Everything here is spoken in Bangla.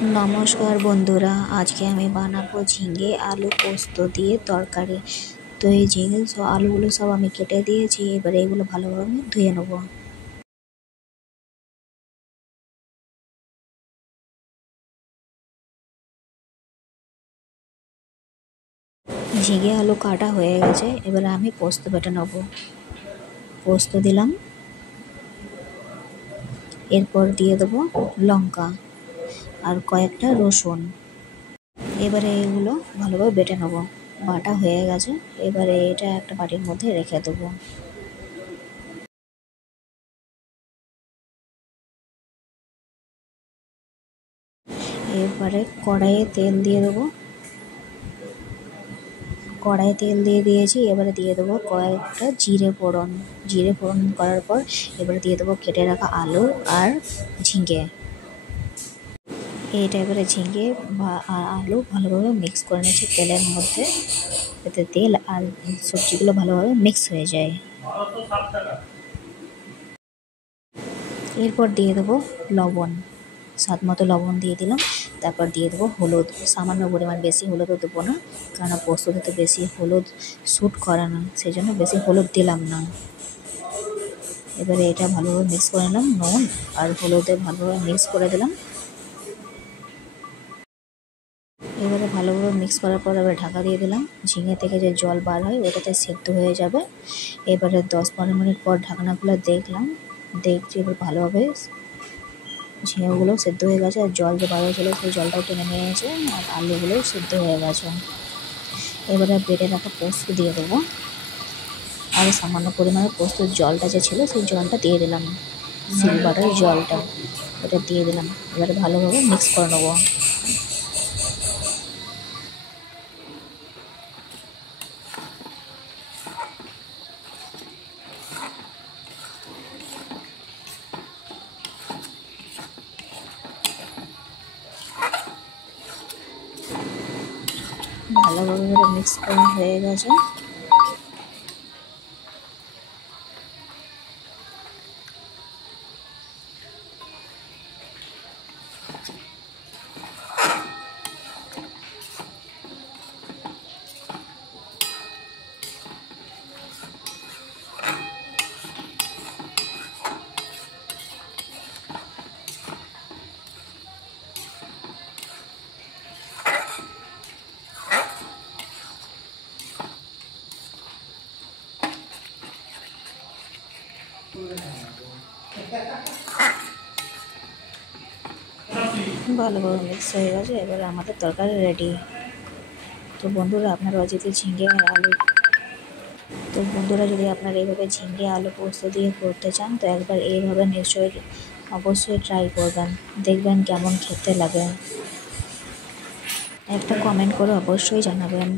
নমস্কার বন্ধুরা, আজকে আমি বানাবো ঝিঙে আলু পোস্ত দিয়ে তরকারি। তো এই ঝিঙে আলুগুলো সব আমি কেটে দিয়েছি। এবারে এগুলো ভালোভাবে ধুয়ে নেব। ঝিঙে আলু কাটা হয়ে গেছে, এবারে আমি পোস্ত বেটে নেব। পোস্ত দিলাম, এরপর দিয়ে দেবো লঙ্কা আর কয়েকটা রসুন। এবারে এগুলো ভালোভাবে বেটে নেব। বাটা হয়ে গেছে, এবারে এটা একটা বাটির মধ্যে রেখে দেবো। এবারে কড়াইয়ে তেল দিয়ে দেবো। কড়াইয়ে তেল দিয়ে দিয়েছি, এবারে দিয়ে দেবো কয়েকটা জিরে ফোড়ন করার পর এবারে দিয়ে দেবো কেটে রাখা আলু আর ঝিঙে। এইটা এবারে ঝিঙে আর আলু ভালোভাবে মিক্স করে নিচ্ছি তেলের মধ্যে, যাতে তেল আর সবজিগুলো ভালোভাবে মিক্স হয়ে যায়। এরপর দিয়ে দেবো লবণ, স্বাদ মতো লবণ দিয়ে দিলাম। তারপর দিয়ে দেবো হলুদ, সামান্য পরিমাণ, বেশি হলুদও দেবো না, কারণ পোস্ততে তো বেশি হলুদ শ্যুট করে না, সেই জন্য বেশি হলুদ দিলাম না। এবারে এটা ভালোভাবে মিক্স করে নিলাম, নুন আর হলুদে ভালোভাবে মিক্স করে দিলাম। এবারে ভালোভাবে মিক্স করার পর এবার ঢাকা দিয়ে দিলাম। ঝিঙে থেকে যে জল বার হয় ওটাতে সেদ্ধ হয়ে যাবে। এবারে 10-15 মিনিট পর ঢাকনা খুলে দেখছি এবার ভালোভাবে ঝিঙেগুলো সেদ্ধ হয়ে গেছে, আর জল যে বার হয়েছিল সেই জলটাও টেনে নিয়েছে, আর আলুগুলোও সেদ্ধ হয়ে গেছে। এবারে বেটে রাখা পোস্ত দিয়ে দেবো, আর সামান্য পরিমাণে পোস্তর জলটা যে ছিল সেই জলটা দিয়ে দিলাম, সিল বাটার জলটা ওটা দিয়ে দিলাম। এবারে ভালোভাবে মিক্স করে নেবো। ভালোভাবে মিক্স করা হয়ে গেছে। ভালোভাবে মিক্স হয়ে গেছে, এবারে আমাদের তরকারি রেডি। তো বন্ধুরা, আপনারা যদি এইভাবে ঝিঙে আলু পোস্ত দিয়ে করতে চান, তো একবার এইভাবে অবশ্যই ট্রাই করবেন, দেখবেন কেমন খেতে লাগে। একটা কমেন্ট করে অবশ্যই জানাবেন।